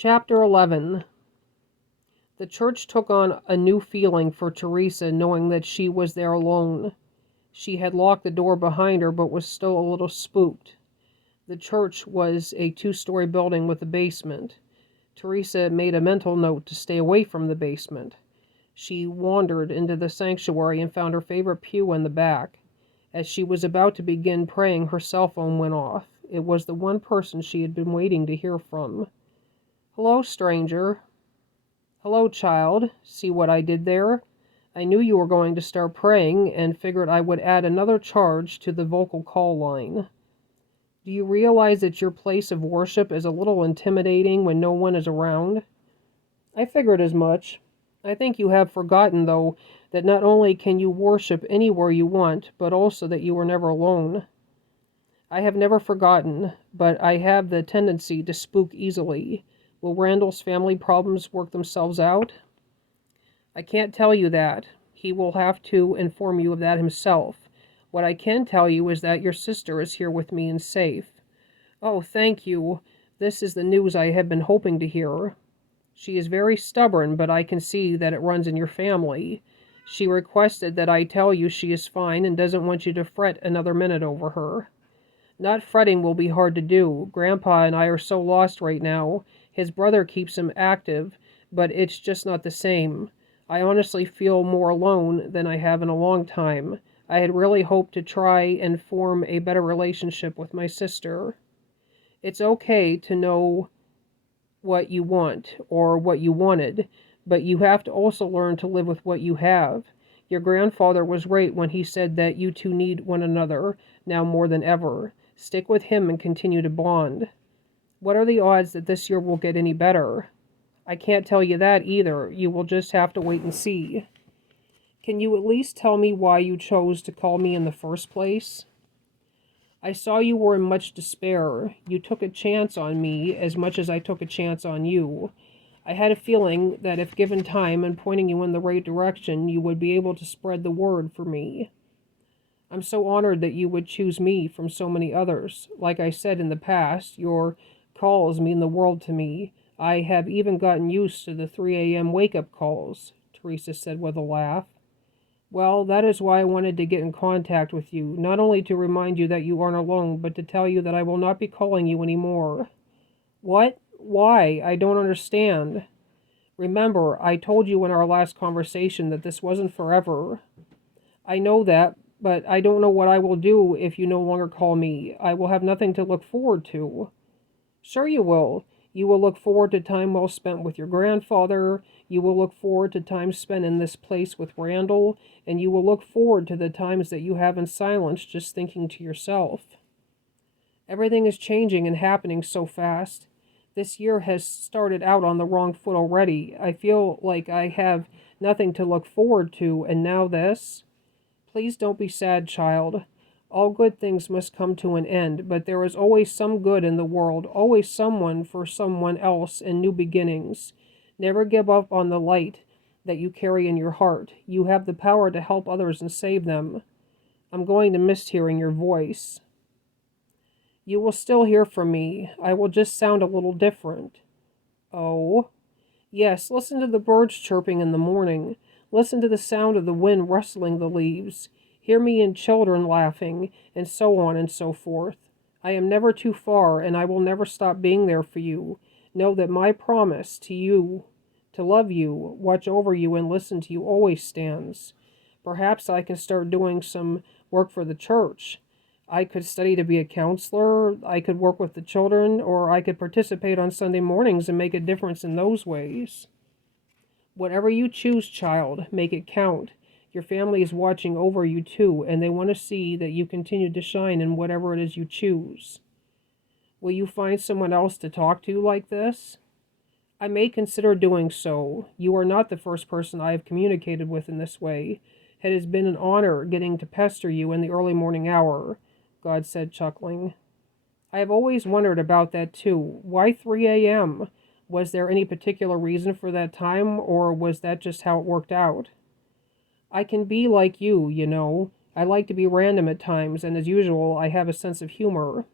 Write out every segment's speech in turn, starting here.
Chapter 11. The church took on a new feeling for Teresa, knowing that she was there alone. She had locked the door behind her, but was still a little spooked. The church was a two-story building with a basement. Teresa made a mental note to stay away from the basement. She wandered into the sanctuary and found her favorite pew in the back. As she was about to begin praying, her cell phone went off. It was the one person she had been waiting to hear from. "Hello, stranger." "Hello, child. See what I did there? I knew you were going to start praying and figured I would add another charge to the vocal call line. Do you realize that your place of worship is a little intimidating when no one is around?" "I figured as much. I think you have forgotten, though, that not only can you worship anywhere you want, but also that you are never alone." "I have never forgotten, but I have the tendency to spook easily. Will Randall's family problems work themselves out?" "I can't tell you that. He will have to inform you of that himself. What I can tell you is that your sister is here with me and safe." "Oh, thank you. This is the news I have been hoping to hear." "She is very stubborn, but I can see that it runs in your family. She requested that I tell you she is fine and doesn't want you to fret another minute over her." "Not fretting will be hard to do. Grandpa and I are so lost right now. His brother keeps him active, but it's just not the same. I honestly feel more alone than I have in a long time. I had really hoped to try and form a better relationship with my sister." "It's okay to know what you want, or what you wanted, but you have to also learn to live with what you have. Your grandfather was right when he said that you two need one another, now more than ever. Stick with him and continue to bond." "What are the odds that this year will get any better?" "I can't tell you that either. You will just have to wait and see." "Can you at least tell me why you chose to call me in the first place?" "I saw you were in much despair. You took a chance on me as much as I took a chance on you. I had a feeling that if given time and pointing you in the right direction, you would be able to spread the word for me. I'm so honored that you would choose me from so many others. Like I said in the past, your calls mean the world to me. I have even gotten used to the 3 a.m. wake-up calls," Teresa said with a laugh. "Well, that is why I wanted to get in contact with you, not only to remind you that you aren't alone, but to tell you that I will not be calling you anymore." "What? Why? I don't understand." "Remember, I told you in our last conversation that this wasn't forever." "I know that, but I don't know what I will do if you no longer call me. I will have nothing to look forward to." "Sure you will. You will look forward to time well spent with your grandfather. You will look forward to time spent in this place with Randall. And you will look forward to the times that you have in silence just thinking to yourself. Everything is changing and happening so fast. This year has started out on the wrong foot already. I feel like I have nothing to look forward to, and now this. Please don't be sad, child. All good things must come to an end, but there is always some good in the world, always someone for someone else, and new beginnings. Never give up on the light that you carry in your heart. You have the power to help others and save them. I'm going to miss hearing your voice." "You will still hear from me. I will just sound a little different." "Oh?" "Yes, listen to the birds chirping in the morning. Listen to the sound of the wind rustling the leaves. Hear me and children laughing, and so on and so forth. I am never too far, and I will never stop being there for you. Know that my promise to you, to love you, watch over you, and listen to you always stands. Perhaps I can start doing some work for the church. I could study to be a counselor, I could work with the children, or I could participate on Sunday mornings and make a difference in those ways." "Whatever you choose, child, make it count. Your family is watching over you too, and they want to see that you continue to shine in whatever it is you choose." "Will you find someone else to talk to like this?" "I may consider doing so. You are not the first person I have communicated with in this way. It has been an honor getting to pester you in the early morning hour," God said, chuckling. "I have always wondered about that too. Why 3 a.m.? Was there any particular reason for that time, or was that just how it worked out?" "I can be like you know. I like to be random at times, and as usual, I have a sense of humor."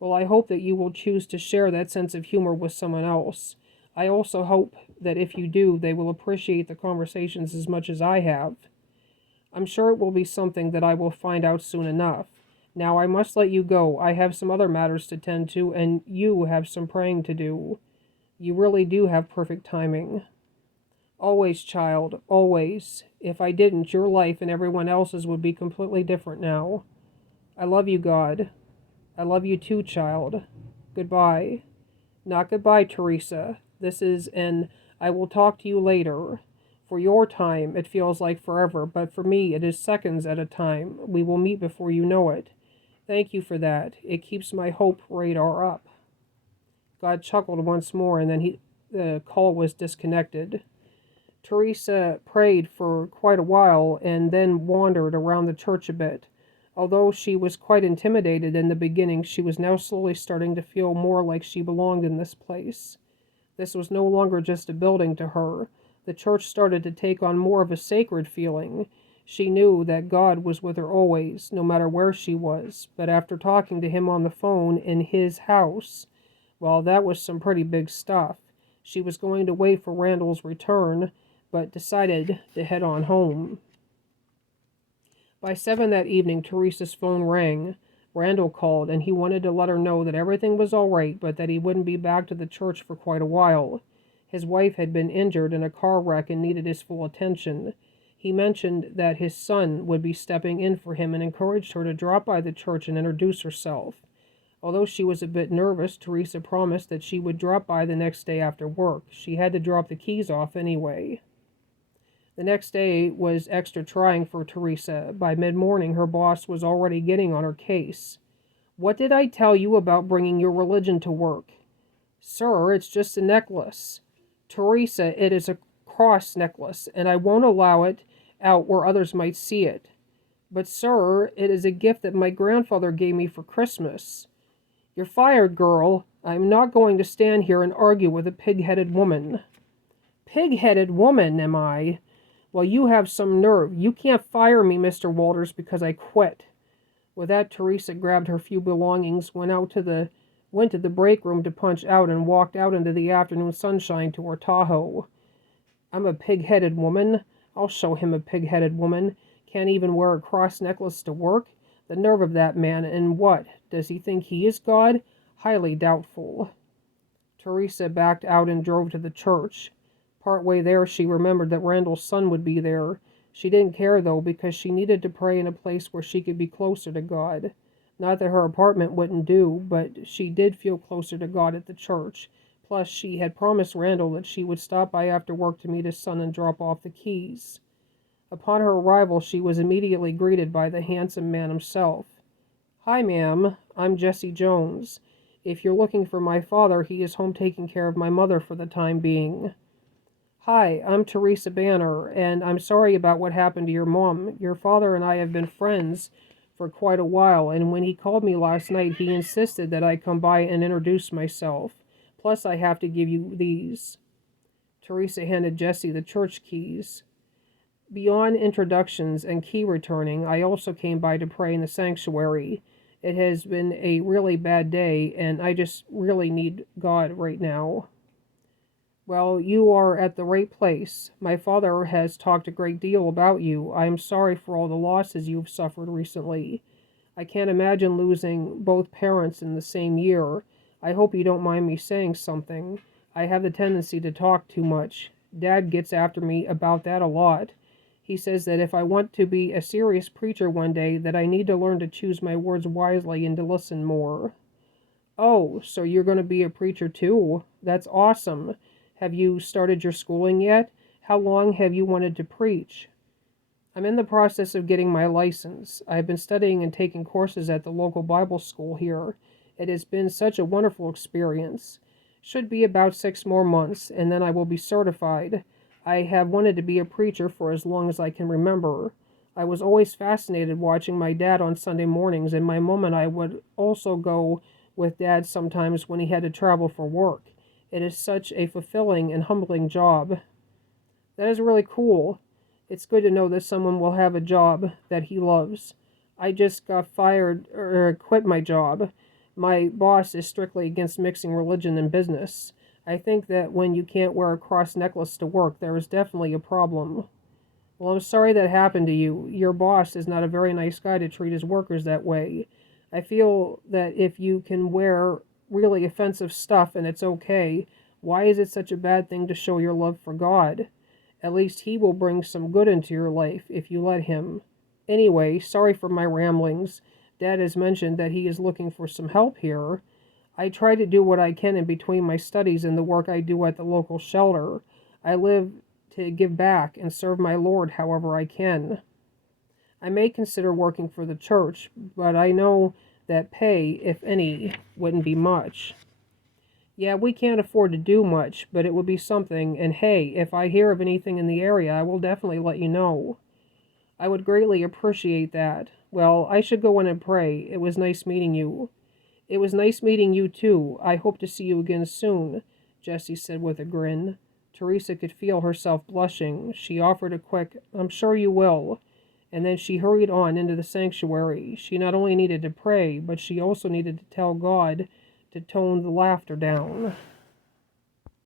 Well, I hope that you will choose to share that sense of humor with someone else. I also hope that if you do, they will appreciate the conversations as much as I have. I'm sure it will be something that I will find out soon enough. Now I must let you go. I have some other matters to tend to, and you have some praying to do. You really do have perfect timing. Always, child, always. If I didn't, your life and everyone else's would be completely different now. I love you, God. I love you too, child. Goodbye. Not goodbye, Teresa. This is an I will talk to you later. For your time, it feels like forever, but for me, it is seconds at a time. We will meet before you know it. Thank you for that. It keeps my hope radar up. God chuckled once more, and then the call was disconnected. Teresa prayed for quite a while and then wandered around the church a bit. Although she was quite intimidated in the beginning, she was now slowly starting to feel more like she belonged in this place. This was no longer just a building to her. The church started to take on more of a sacred feeling. She knew that God was with her always, no matter where she was, but after talking to him on the phone in his house, well, that was some pretty big stuff. She was going to wait for Randall's return, but decided to head on home. By 7 that evening, Teresa's phone rang. Randall called, and he wanted to let her know that everything was all right, but that he wouldn't be back to the church for quite a while. His wife had been injured in a car wreck and needed his full attention. He mentioned that his son would be stepping in for him and encouraged her to drop by the church and introduce herself. Although she was a bit nervous, Teresa promised that she would drop by the next day after work. She had to drop the keys off anyway. The next day was extra trying for Teresa. By mid-morning, her boss was already getting on her case. What did I tell you about bringing your religion to work? Sir, it's just a necklace. Teresa, it is a cross necklace, and I won't allow it out where others might see it. But, sir, it is a gift that my grandfather gave me for Christmas. You're fired, girl. I'm not going to stand here and argue with a pig-headed woman. Pig-headed woman, am I? Well, you have some nerve. You can't fire me, Mr. Walters, because I quit. With that, Teresa grabbed her few belongings, went to the break room to punch out, and walked out into the afternoon sunshine to her Tahoe. I'm a pig-headed woman. I'll show him a pig-headed woman. Can't even wear a cross necklace to work. The nerve of that man, and what? Does he think he is God? Highly doubtful. Teresa backed out and drove to the church. Partway there, she remembered that Randall's son would be there. She didn't care, though, because she needed to pray in a place where she could be closer to God. Not that her apartment wouldn't do, but she did feel closer to God at the church. Plus, she had promised Randall that she would stop by after work to meet his son and drop off the keys. Upon her arrival, she was immediately greeted by the handsome man himself. Hi, ma'am. I'm Jesse Jones. If you're looking for my father, he is home taking care of my mother for the time being. Hi, I'm Teresa Banner, and I'm sorry about what happened to your mom. Your father and I have been friends for quite a while, and when he called me last night, he insisted that I come by and introduce myself. Plus, I have to give you these. Teresa handed Jesse the church keys. Beyond introductions and key returning, I also came by to pray in the sanctuary. It has been a really bad day, and I just really need God right now. Well, you are at the right place. My father has talked a great deal about you. I am sorry for all the losses you've suffered recently. I can't imagine losing both parents in the same year. I hope you don't mind me saying something. I have the tendency to talk too much. Dad gets after me about that a lot. He says that if I want to be a serious preacher one day, that I need to learn to choose my words wisely and to listen more. Oh, so you're going to be a preacher too? That's awesome. Have you started your schooling yet? How long have you wanted to preach? I'm in the process of getting my license. I've been studying and taking courses at the local Bible school here. It has been such a wonderful experience. Should be about 6 more months, and then I will be certified. I have wanted to be a preacher for as long as I can remember. I was always fascinated watching my dad on Sunday mornings, and my mom and I would also go with Dad sometimes when he had to travel for work. It is such a fulfilling and humbling job. That is really cool. It's good to know that someone will have a job that he loves. I just got fired or quit my job. My boss is strictly against mixing religion and business. I think that when you can't wear a cross necklace to work, there is definitely a problem. Well, I'm sorry that happened to you. Your boss is not a very nice guy to treat his workers that way. I feel that if you can wear really offensive stuff and it's okay, why is it such a bad thing to show your love for God? At least He will bring some good into your life if you let Him. Anyway, sorry for my ramblings. Dad has mentioned that he is looking for some help here. I try to do what I can in between my studies and the work I do at the local shelter. I live to give back and serve my Lord however I can. I may consider working for the church, but I know that pay, if any, wouldn't be much. Yeah, we can't afford to do much, but it would be something, and hey, if I hear of anything in the area, I will definitely let you know. I would greatly appreciate that. Well, I should go in and pray. It was nice meeting you. It was nice meeting you too. I hope to see you again soon, Jessie said with a grin. Teresa could feel herself blushing. She offered a quick, "I'm sure you will," and then she hurried on into the sanctuary. She not only needed to pray, but she also needed to tell God to tone the laughter down.